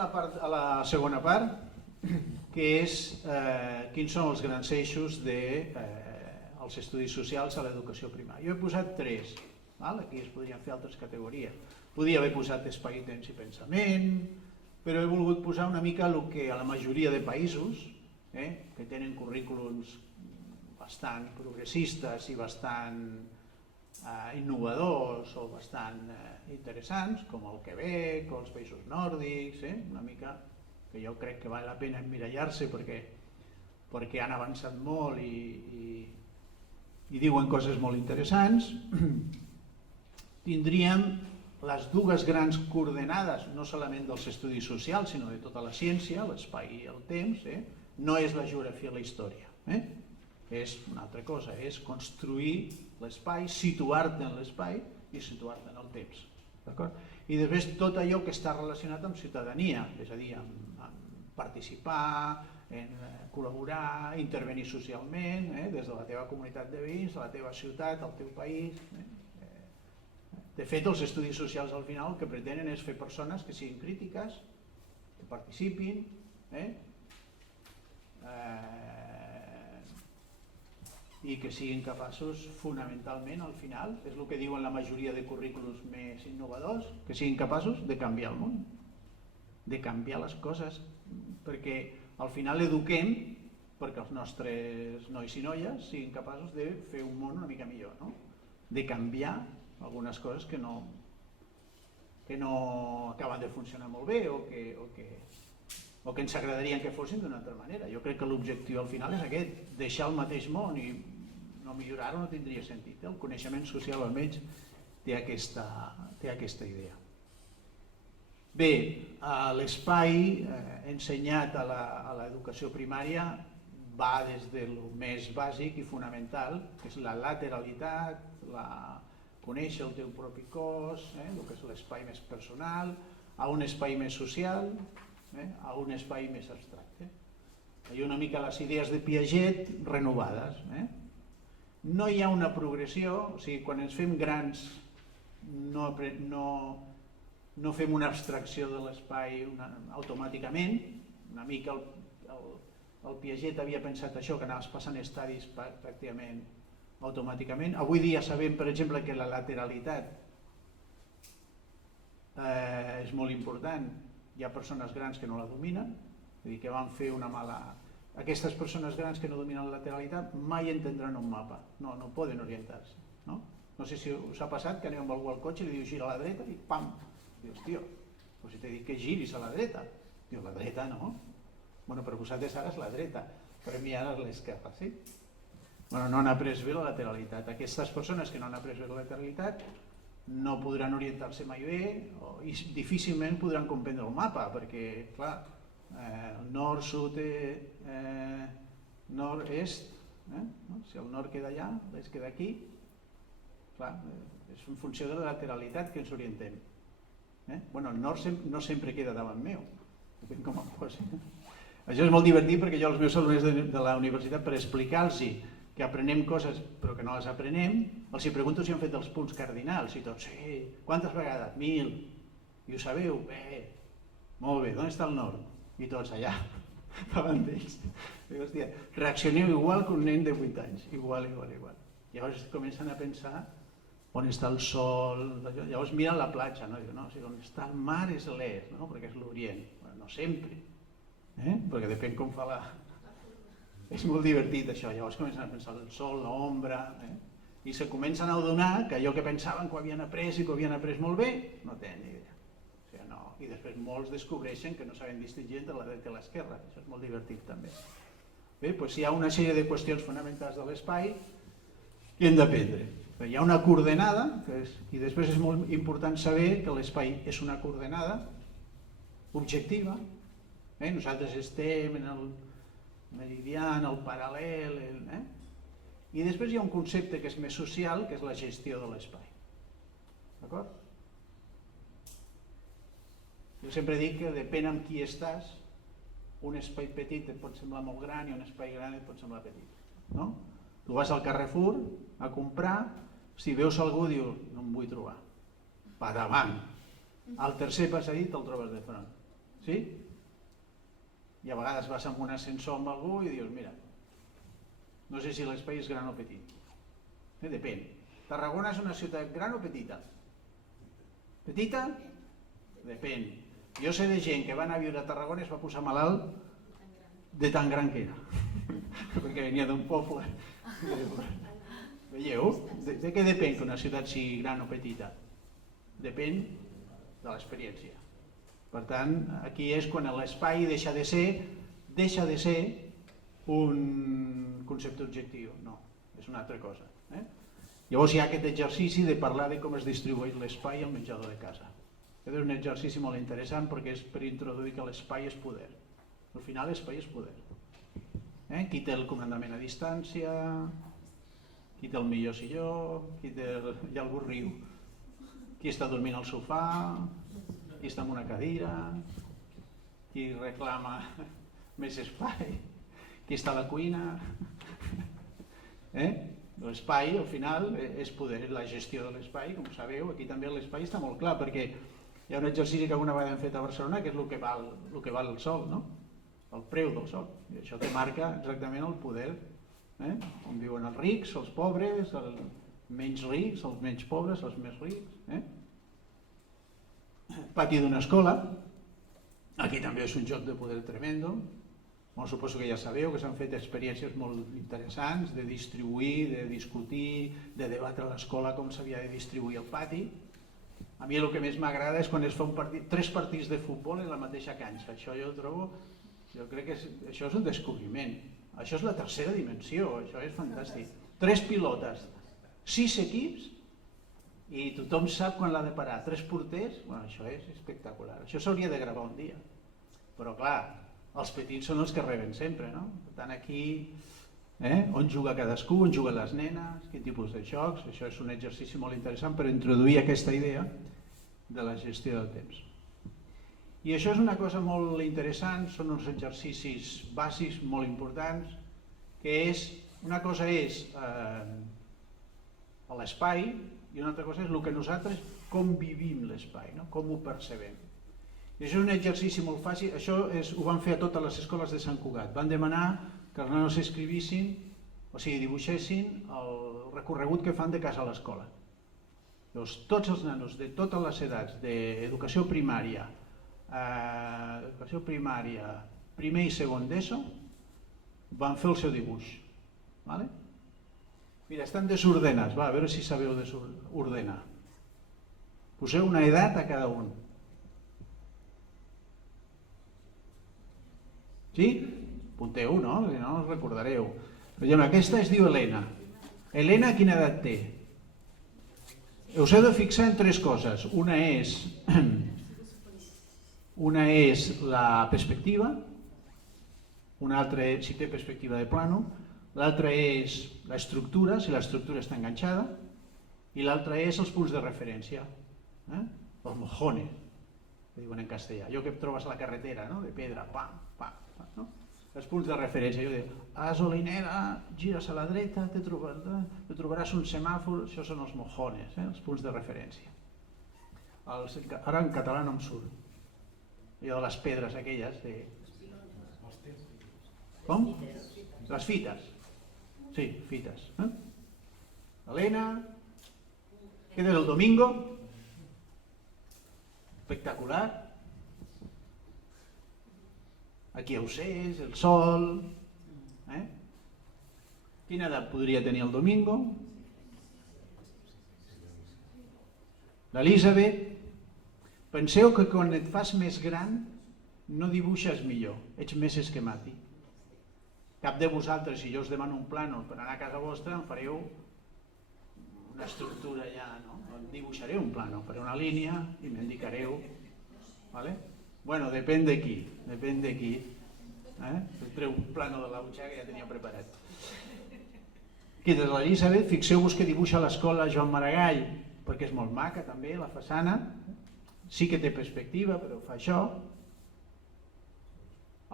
a la segona part, que és quins són els grans eixos dels estudis socials a l'educació primària. Jo he posat 3, aquí es podrien fer altres categories. Podria haver posat espai, temps i pensament, però he volgut posar una mica el que a la majoria de països, que tenen currículums bastant progressistes i bastant innovadors o bastant interessants, com el Quebec o els països nòrdics, una mica que jo crec que val la pena emmirallar-se perquè han avançat molt i diuen coses molt interessants. Tindríem les dues grans coordenades, no solament dels estudis socials, sinó de tota la ciència, l'espai i el temps, no és la geografia i la història, és una altra cosa, és construir l'espai, situar-te en l'espai i situar-te en el temps. I després tot allò que està relacionat amb ciutadania, és a dir, amb participar, en col·laborar, intervenir socialment, des de la teva comunitat de veïns, de la teva ciutat, el teu país. De fet, els estudis socials al final el que pretenen és fer persones que siguin crítiques, que participin, i que siguin capaços, fonamentalment, al final, és el que diuen la majoria de currículums més innovadors, que siguin capaços de canviar el món, de canviar les coses, perquè al final eduquem perquè els nostres nois i noies siguin capaços de fer un món una mica millor, de canviar algunes coses que no acaben de funcionar molt bé o que ens agradarien que fossin d'una altra manera. Jo crec que l'objectiu al final és aquest, deixar el mateix món i no millorar-ho no tindria sentit. El coneixement social almenys té aquesta idea. Bé, l'espai ensenyat a l'educació primària va des del més bàsic i fonamental, que és la lateralitat, conèixer el teu propi cos, el que és l'espai més personal, a un espai més social, a un espai més abstracte. Hi ha una mica les idees de Piaget renovades. No hi ha una progressió, o sigui, quan ens fem grans no fem una abstracció de l'espai automàticament. Una mica el Piaget havia pensat això, que anaves passant estadis pràcticament automàticament. Avui dia sabem, per exemple, que la lateralitat és molt important. Hi ha persones grans que no la dominen, que van fer una mala... Aquestes persones grans que no dominen la lateralitat mai entendran un mapa, no poden orientar-se. No sé si us ha passat que aneu amb algú al cotxe i li diu gira a la dreta i pam! Dius, tio, si t'he dit que giris a la dreta. Diu, la dreta no. Bueno, per vosaltres ara és la dreta, per mi ara és l'esquerra, sí? No han après bé la lateralitat. Aquestes persones que no han après bé la lateralitat no podran orientar-se mai bé i difícilment podran comprendre el mapa, perquè, clar, nord, sud, nord, est, si el nord queda allà, l'est queda aquí, clar, és en funció de la lateralitat que ens orientem. Bueno, el nord no sempre queda davant meu, depèn com em posi. Això és molt divertit perquè jo als meus alumnes de la universitat, per explicar-los que aprenem coses però que no les aprenem, els pregunto si han fet els punts cardinals i tots, sí, quantes vegades? 1000. I ho sabeu? Bé, molt bé, d'on està el nord? I tots allà, davant d'ells. Hòstia, reaccioneu igual que un nen de 8 anys, igual. Llavors comencen a pensar on està el sol, llavors miren la platja, on està el mar és l'est, perquè és l'orient, no sempre, perquè depèn com fa la... És molt divertit això, llavors comencen a pensar el sol, l'ombra, i se comencen a adonar que allò que pensaven que ho havien après i que ho havien après molt bé, no tenen ni idea. I després molts descobreixen que no saben distingir entre la dreta i l'esquerra, això és molt divertit també. Bé, doncs hi ha una sèrie de qüestions fonamentals de l'espai que hem d'aprendre. Hi ha una coordenada, i després és molt important saber que l'espai és una coordenada objectiva. Nosaltres estem en el meridià, en el paral·lel, i després hi ha un concepte que és més social, que és la gestió de l'espai. D'acord? Jo sempre dic que depèn amb qui estàs, un espai petit et pot semblar molt gran i un espai gran et pot semblar petit. Tu vas al Carrefour a comprar, si veus algú dius, no em vull trobar, va davant. Al tercer passadís te'l trobes de front. Sí? I a vegades vas amb un ascensor amb algú i dius, mira, no sé si l'espai és gran o petit. Depèn. Tarragona és una ciutat gran o petita? Petita? Depèn. Jo sé de gent que va anar a viure a Tarragona i es va posar malalt de tan gran que era. Perquè venia d'un poble. Veieu? De què depèn que una ciutat sigui gran o petita? Depèn de l'experiència. Per tant, aquí és quan l'espai deixa de ser un concepte objectiu. No, és una altra cosa. Llavors hi ha aquest exercici de parlar de com es distribueix l'espai al menjador de casa. Aquest és un exercici molt interessant perquè és per introduir que l'espai és poder. Al final l'espai és poder. Qui té el comandament a distància, qui té el millor silló, hi ha algú riu, qui està dormint al sofà, qui està en una cadira, qui reclama més espai, qui està a la cuina. L'espai, al final, és poder, la gestió de l'espai, com sabeu, aquí també l'espai està molt clar, perquè hi ha un exercici que alguna vegada hem fet a Barcelona, que és el que val el sol, no? El preu del sol. I això te marca exactament el poder, on viuen els rics, els pobres, els menys rics, els menys pobres, els més rics. Pati d'una escola, aquí també és un joc de poder tremendo. Suposo que ja sabeu que s'han fet experiències molt interessants de distribuir, de discutir, de debatre a l'escola com s'havia de distribuir el pati. A mi el que més m'agrada és quan es fa 3 partits de futbol en la mateixa canxa. Això jo crec que això és un descobriment. Això és la tercera dimensió, això és fantàstic. 3 pilotes, 6 equips i tothom sap quan l'ha de parar. 3 porters, això és espectacular. Això s'hauria de gravar un dia. Però clar, els petits són els que reben sempre, no? Per tant, aquí, on juga cadascú, on juguen les nenes, quin tipus de jocs, això és un exercici molt interessant per introduir aquesta idea de la gestió del temps. I això és una cosa molt interessant, són uns exercicis bàsics molt importants, que és, una cosa és l'espai i una altra cosa és el que nosaltres, com vivim l'espai, com ho percebem. I això és un exercici molt fàcil, això ho van fer a totes les escoles de Sant Cugat. Van demanar que els nanos escrivissin, o sigui, dibuixessin el recorregut que fan de casa a l'escola. Llavors, tots els nanos de totes les edats, d'educació primària, primer i segon d'ESO, van fer el seu dibuix. Mira, estan desordenats, a veure si sabeu ordenar. Poseu una edat a cada un. Sí? Apunteu, no? Si no, us recordareu. Per exemple, aquesta es diu Helena. Helena, quina edat té? Us heu de fixar en 3 coses. Una és la perspectiva, una altra és si té perspectiva de plano, l'altra és l'estructura, si l'estructura està enganxada, i l'altra és els punts de referència, els mojones, que diuen en castellà. Jo que em trobes a la carretera, de pedra, pam, pam, els punts de referència. Jo dic, a Gasolinera, gires a la dreta, te trobaràs un semàfor, això són els mojones, els punts de referència. Ara en català no em surt. Allò de les pedres aquelles. Com? Les fites. Sí, fites. Helena, què és el domingo? Espectacular. Aquí hi ha ocells, el sol. Quina edat podria tenir el Domingo? L'Elisabet. Penseu que quan et fas més gran no dibuixes millor, ets més esquemàtic. Cap de vosaltres, si jo us demano un plano per anar a casa vostra, em fareu una estructura ja, no? Dibuixaré un plano, faré una línia i m'indicareu. Bueno, depèn de qui. Treu un plano de la butxaca que ja tenia preparat. Aquí de l'Elisabet, fixeu-vos que dibuixa a l'escola Joan Maragall, perquè és molt maca també, la façana. Sí que té perspectiva, però fa això.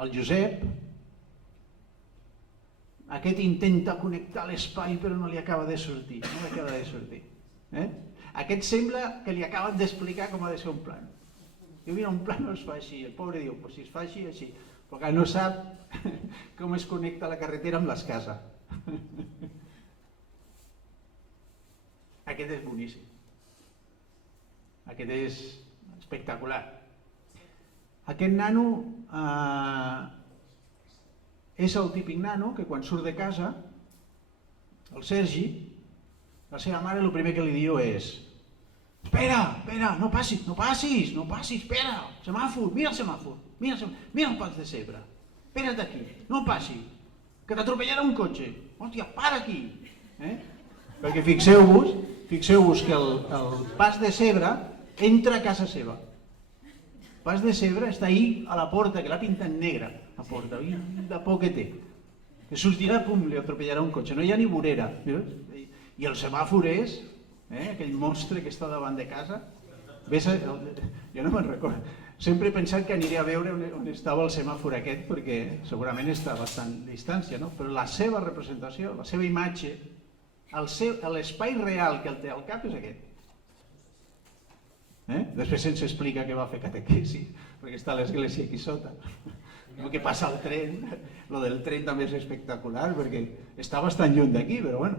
El Josep, aquest intenta connectar l'espai però no li acaba de sortir. Aquest sembla que li acaben d'explicar com ha de ser un plano. Diu, mira, un plano es fa així. El pobre diu, pues si es fa així, així. Però que no sap com es connecta la carretera amb les cases. Aquest és boníssim. Aquest és espectacular. Aquest nano és el típic nano que quan surt de casa, el Sergi, la seva mare el primer que li diu és: espera, no passis, espera, semàfor, mira el semàfor, mira el pas de zebra, espera't aquí, no passis, que t'atropellarà un cotxe, hòstia, para aquí. Perquè fixeu-vos que el pas de zebra entra a casa seva. El pas de zebra està ahí a la porta, que l'ha pintat negra, la porta, de por que té. Que sortirà, pum, li atropellarà un cotxe, no hi ha ni vorera. I el semàfor és aquell monstre que està davant de casa. Jo no me'n recordo. Sempre he pensat que aniré a veure on estava el semàfor aquest, perquè segurament està a bastant distància, no? Però la seva representació, la seva imatge, l'espai real que el té al cap és aquest. Després se'ns explica que va fer catequesi, perquè està a l'església aquí sota. El que passa al tren, el del tren també és espectacular, perquè està bastant lluny d'aquí, però bueno,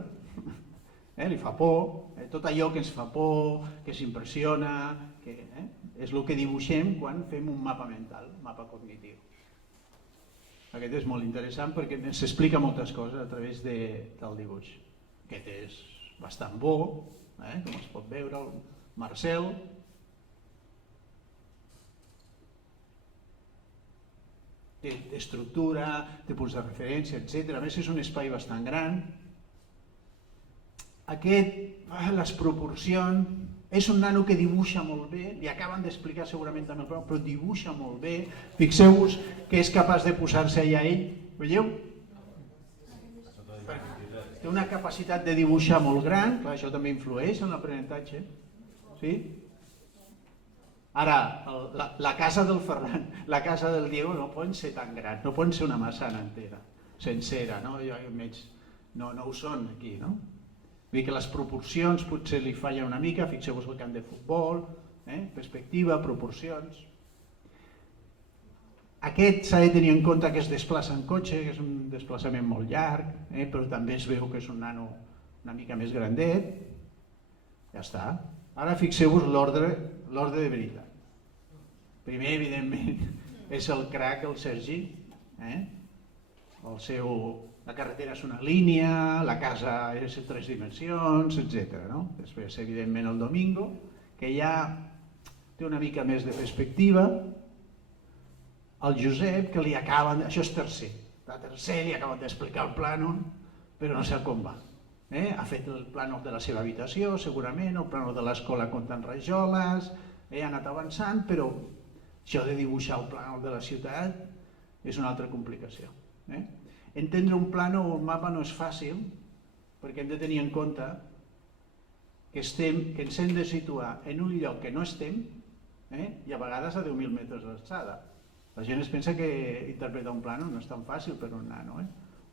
li fa por, tot allò que ens fa por, que s'impressiona, és el que dibuixem quan fem un mapa mental, un mapa cognitiu. Aquest és molt interessant perquè s'explica moltes coses a través del dibuix. Aquest és bastant bo, com es pot veure, el Marcel. Té estructura, té punts de referència, etc. A més és un espai bastant gran. Aquest, les proporcions, és un nano que dibuixa molt bé, li acaben d'explicar segurament també el programa, però dibuixa molt bé. Fixeu-vos que és capaç de posar-se allà ell, veieu? Té una capacitat de dibuixar molt gran, clar, això també influeix en l'aprenentatge. Sí? Ara, la casa del Ferran, la casa del Diego no poden ser tan grans, no poden ser una massana entera, sencera, no? No ho són aquí, no? Vull dir que les proporcions potser li fallen una mica, fixeu-vos el camp de futbol, perspectiva, proporcions. Aquest s'ha de tenir en compte que es desplaça en cotxe, que és un desplaçament molt llarg, però també es veu que és un nano una mica més grandet. Ja està. Ara fixeu-vos l'ordre de veritat. Primer, evidentment, és el crac, el Sergi. La carretera és una línia, la casa és en 3 dimensions, etc. Després, evidentment, el Domingo, que ja té una mica més de perspectiva. El Josep, que li acaben... Això és tercer. A tercer li acaben d'explicar el plànol, però no sé com va. Ha fet el plànol de la seva habitació, segurament, el plànol de l'escola comptant rajoles, ha anat avançant, però això de dibuixar el plànol de la ciutat és una altra complicació. Entendre un plànol o un mapa no és fàcil, perquè hem de tenir en compte que ens hem de situar en un lloc que no estem, i a vegades a 10.000 metres d'alçada. La gent es pensa que interpretar un plànol no és tan fàcil per un nano.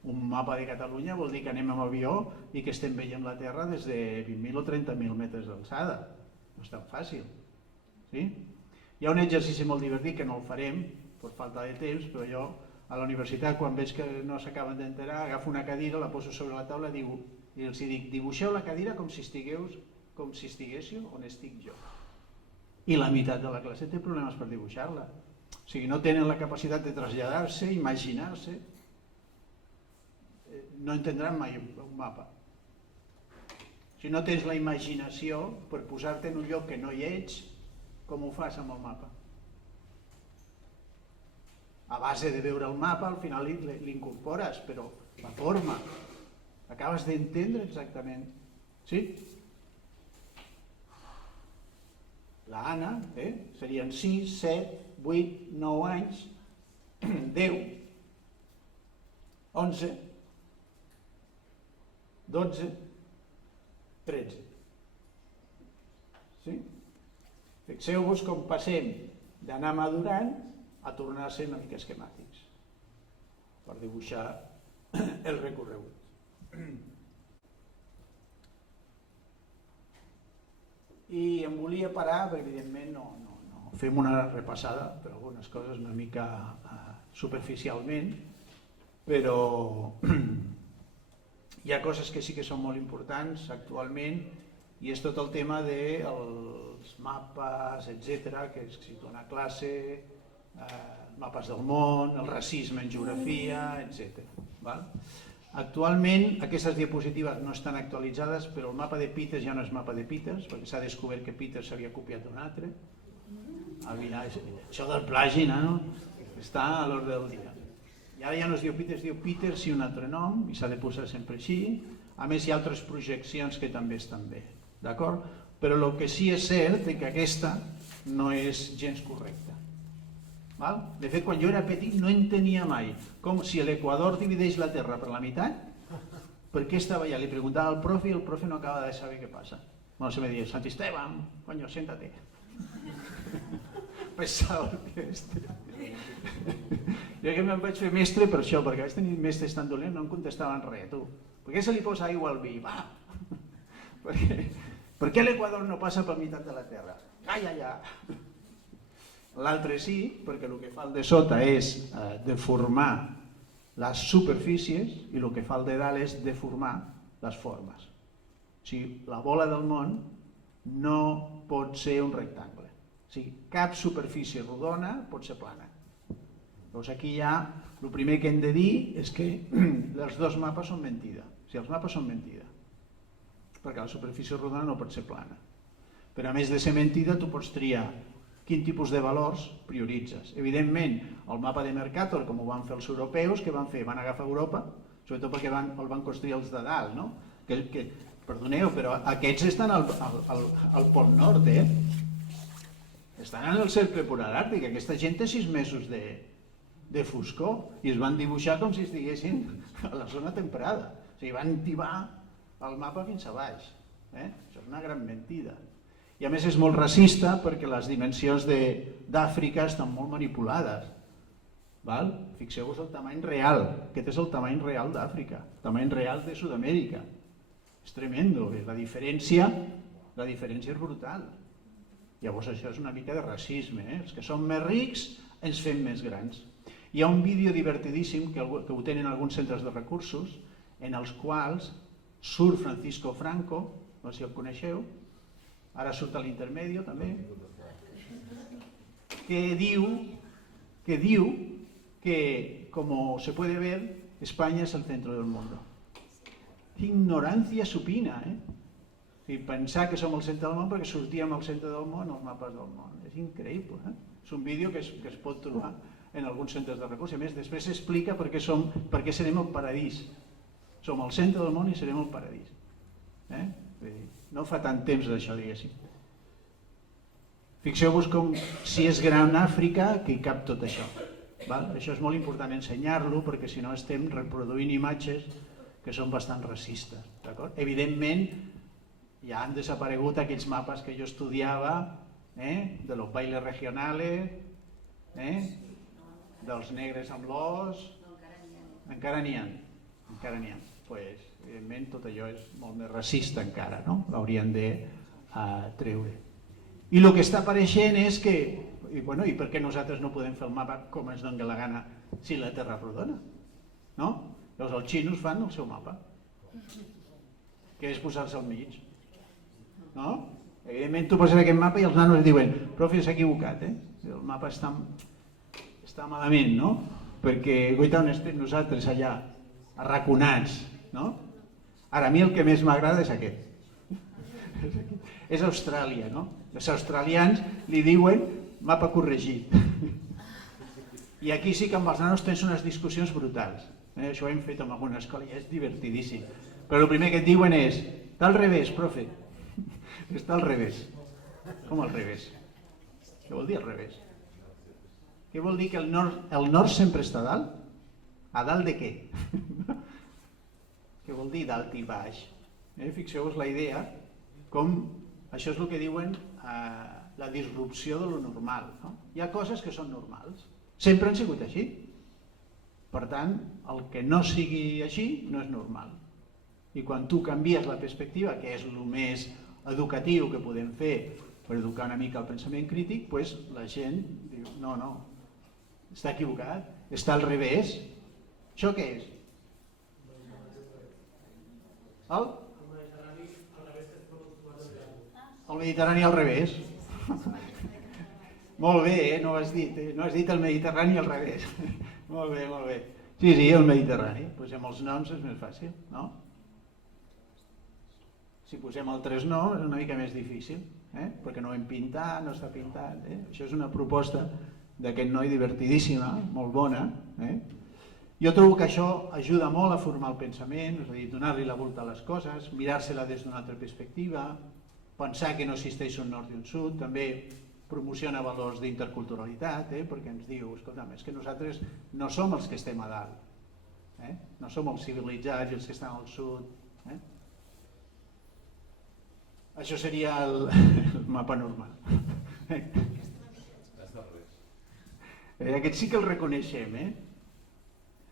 Un mapa de Catalunya vol dir que anem amb avió i que estem veient la Terra des de 20.000 o 30.000 metres d'alçada. No és tan fàcil. Hi ha un exercici molt divertit que no el farem per falta de temps, però jo a la universitat, quan veig que no s'acaben d'enterar, agafo una cadira, la poso sobre la taula i els dic: dibuixeu la cadira com si estiguéssiu on estic jo. I la meitat de la classe té problemes per dibuixar-la. O sigui, no tenen la capacitat de traslladar-se, imaginar-se. No entendran mai un mapa. Si no tens la imaginació per posar-te en un lloc que no hi ets, com ho fas amb el mapa? A base de veure el mapa, al final l'incorpores, però la forma, acabes d'entendre exactament. Sí? La Anna, serien 6, 7, 8, 9 anys, 10, 11, 12, 13. Sí? Fixeu-vos com passem d'anar madurant a tornar a ser una mica esquemàtics per dibuixar el recorregut. I em volia parar, perquè evidentment no fem una repassada per algunes coses una mica superficialment, però hi ha coses que sí que són molt importants actualment, i és tot el tema dels mapes, etc., que es situen a classe, mapes del món, el racisme en geografia, etc. Actualment aquestes diapositives no estan actualitzades, però el mapa de Peters ja no és mapa de Peters, perquè s'ha descobert que Peters s'havia copiat d'un altre. Això del plagi, no? Està a l'ordre del dia. I ara ja no es diu Peters i un altre nom, i s'ha de posar sempre així. A més, hi ha altres projeccions que també estan bé, d'acord? Però el que sí és cert és que aquesta no és gens correcta. De fet, quan jo era petit no entenia mai com si l'Equador divideix la Terra per la meitat, per què estava allà? Li preguntava al profe i el profe no acaba de saber què passa. Bueno, se me deia, Sant Esteban, coño, siéntate. Pensava que jo que me'n vaig fer mestre per això, perquè vaig tenir mestres tan dolents, no em contestaven res, tu. Per què se li posa aigua al vi? Va! Per què l'Equador no passa per meitat de la Terra? Calla! L'altre sí, perquè el que fa el de sota és deformar les superfícies i el que fa el de dalt és deformar les formes. O sigui, la bola del món no pot ser un rectangle. O sigui, cap superfície rodona pot ser plana. Llavors aquí ja, el primer que hem de dir és que els dos mapes són mentida. O sigui, els mapes són mentida, perquè la superfície rodona no pot ser plana. Però a més de ser mentida, tu pots triar quin tipus de valors prioritzes. Evidentment, el mapa de Mercator, com ho van fer els europeus, què van fer? Van agafar Europa, sobretot perquè el van construir els de dalt, no? Perdoneu, però aquests estan al Pol Nord, estan en el cercle polar àrtic. Aquesta gent té 6 mesos de foscor i es van dibuixar com si estiguessin a la zona temperada. O sigui, van tibar el mapa fins a baix. Això és una gran mentida. I a més és molt racista perquè les dimensions d'Àfrica estan molt manipulades. Fixeu-vos el tamany real, aquest és el tamany real d'Àfrica, el tamany real de Sud-amèrica. És tremendo, la diferència és brutal. Llavors això és una mica de racisme, els que som més rics ens fem més grans. Hi ha un vídeo divertidíssim que ho tenen alguns centres de recursos en els quals surt Francisco Franco, no sé si el coneixeu, ara surt a l'Intermedio també, que diu que, como se puede ver, España es el centro del mundo. Ignorancia supina, pensar que som el centre del món perquè sortíem al centre del món als mapes del món. És increïble, És un vídeo que es pot trobar en alguns centres de recursos. A més, després s'explica per què serem el paradís. Som el centre del món i serem el paradís. No fa tant temps d'això, diguéssim. Fixeu-vos com si és gran Àfrica que hi cap tot això. Això és molt important ensenyar-lo perquè si no estem reproduint imatges que són bastant racistes. Evidentment ja han desaparegut aquells mapes que jo estudiava de los bailes regionales, dels negres amb l'os. Encara n'hi ha. Evidentment tot allò és molt més racista encara, l'haurien de treure. I el que està apareixent és que, i per què nosaltres no podem fer el mapa com ens doni la gana si la Terra rodona? Llavors els xinos fan el seu mapa, que és posar-se al mig. Evidentment tu poses aquest mapa i els nanos diuen, profe, s'ha equivocat, el mapa està malament, perquè guaita on estem nosaltres allà, arraconats, Ara, a mi el que més m'agrada és aquest. És Austràlia, Els australians li diuen mapa corregit. I aquí sí que amb els nanos tens unes discussions brutals. Això ho hem fet en alguna escola i és divertidíssim. Però el primer que et diuen és, està al revés, profe. Està al revés. Com al revés? Què vol dir al revés? Què vol dir que el nord sempre està a dalt? A dalt de què? Què vol dir dalt i baix? Fixeu-vos la idea, com això és el que diuen la disrupció de lo normal. Hi ha coses que són normals, sempre han sigut així. Per tant, el que no sigui així no és normal. I quan tu canvies la perspectiva, que és el més educatiu que podem fer per educar una mica el pensament crític, doncs la gent diu, no, està equivocat, està al revés. Això què és? El Mediterrani al revés. Molt bé, no has dit el Mediterrani al revés. Molt bé, molt bé. Sí, el Mediterrani. Posem els noms, és més fàcil, no? Si posem altres noms és una mica més difícil, perquè no ho hem pintat, no està pintat. Això és una proposta d'aquest noi divertidíssima, molt bona. Jo trobo que això ajuda molt a formar el pensament, és a dir, donar-li la volta a les coses, mirar-se-la des d'una altra perspectiva, pensar que no existeix un nord i un sud, també promociona valors d'interculturalitat, perquè ens diu, escolta'm, és que nosaltres no som els que estem a dalt, no som els civilitzats i els que estan al sud. Això seria el mapa normal. Aquest sí que el reconeixem.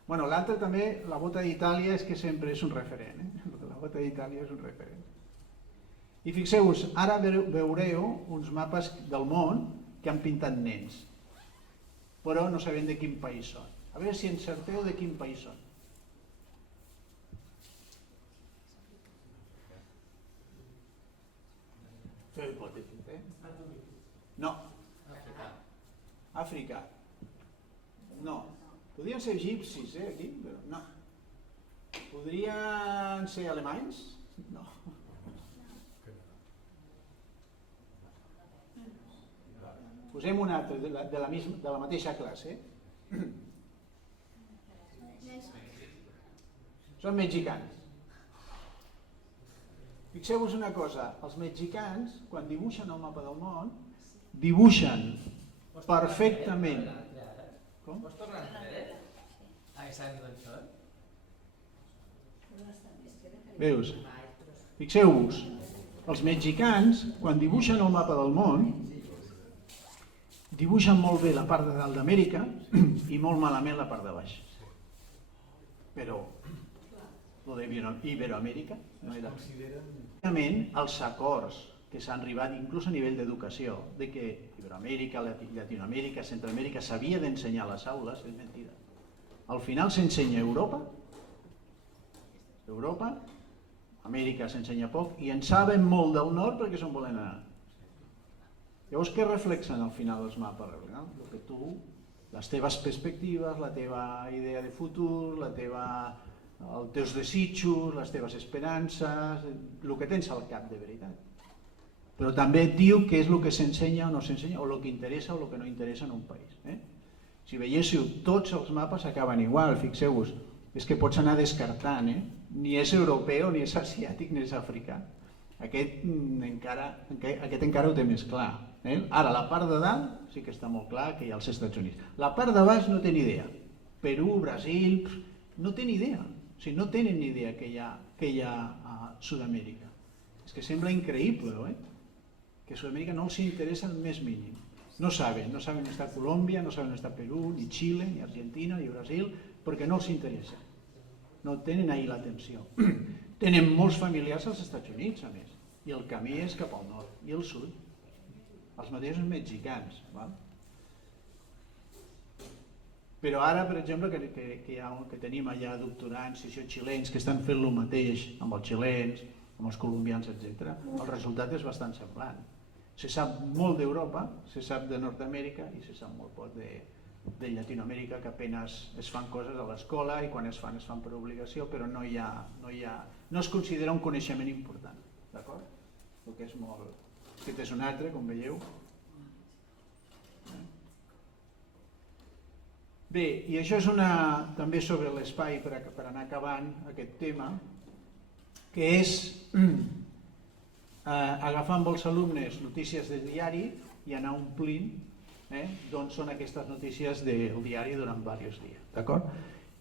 Bueno, l'altre també, la bota d'Itàlia, és que sempre és un referent. La bota d'Itàlia és un referent. I fixeu-vos, ara veureu uns mapes del món que han pintat nens, però no sabem de quin país són. A veure si encerteu de quin país són. Feu hipòtesis, No. Àfrica. No. Podrien ser egipcis, aquí, però no. Podrien ser alemanys? No. Posem un altre de la mateixa classe. Són mexicans. Fixeu-vos una cosa, els mexicans, quan dibuixen el mapa del món, dibuixen perfectament... Com? Pots tornar enrere? Aquesta d'on són? Veus? Fixeu-vos, els mexicans, quan dibuixen el mapa del món, dibuixen molt bé la part de dalt d'Amèrica i molt malament la part de baix. Però el d'Iberoamèrica no era. Els acords que s'han arribat, inclús a nivell d'educació, de que Iberoamèrica, Llatinoamèrica, Centroamèrica s'havia d'ensenyar a les aules, és mentida. Al final s'ensenya a Europa, Amèrica s'ensenya poc, i en saben molt del nord perquè se'n volen anar. Llavors, què reflexen al final els mapes? El que tu, les teves perspectives, la teva idea de futur, els teus desitjos, les teves esperances, el que tens al cap de veritat. Però també et diu què és el que s'ensenya o no s'ensenya, o el que interessa o el que no interessa en un país. Si veiéssiu, tots els mapes acaben igual, fixeu-vos, és que pots anar descartant, ni és europeu, ni és asiàtic, ni és africà. Aquest encara ho té més clar. Ara, la part de dalt sí que està molt clar que hi ha els Estats Units. La part de baix no té ni idea. Perú, Brasil, no té ni idea. O sigui, no tenen ni idea que hi ha a Sud-amèrica. És que sembla increïble, que a Sud-amèrica no els interessa el més mínim. No saben on està Colòmbia, no saben on està Perú, ni Xile, ni Argentina, ni Brasil, perquè no els interessa. No tenen ahir l'atenció. Tenen molts familiars als Estats Units, a més, i el camí és cap al nord i al sud. Els mateixos mexicans. Però ara, per exemple, que tenim allà doctorants i xilens que estan fent el mateix amb els xilens, amb els colombians, etc., el resultat és bastant semblant. Se sap molt d'Europa, se sap de Nord-amèrica i se sap molt poc de Llatinoamèrica, que apenas es fan coses a l'escola i quan es fan per obligació, però no es considera un coneixement important. D'acord? El que és molt... Aquest és un altre, com veieu. Bé, i això és també sobre l'espai, per anar acabant aquest tema, que és agafar amb els alumnes notícies del diari i anar omplint d'on són aquestes notícies del diari durant diversos dies. D'acord?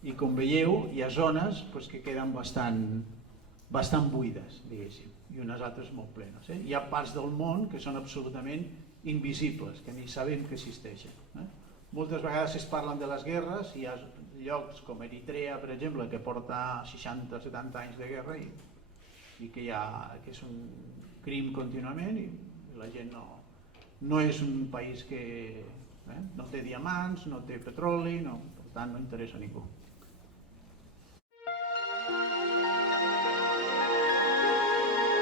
I com veieu, hi ha zones que queden bastant buides, diguéssim, i unes altres molt plenes. Hi ha parts del món que són absolutament invisibles, que ni sabem que existeixen. Moltes vegades es parlen de les guerres, hi ha llocs com Eritrea, per exemple, que porta 60-70 anys de guerra i que és un crim contínuament i la gent no és un país que no té diamants, no té petroli, no, per tant no interessa a ningú.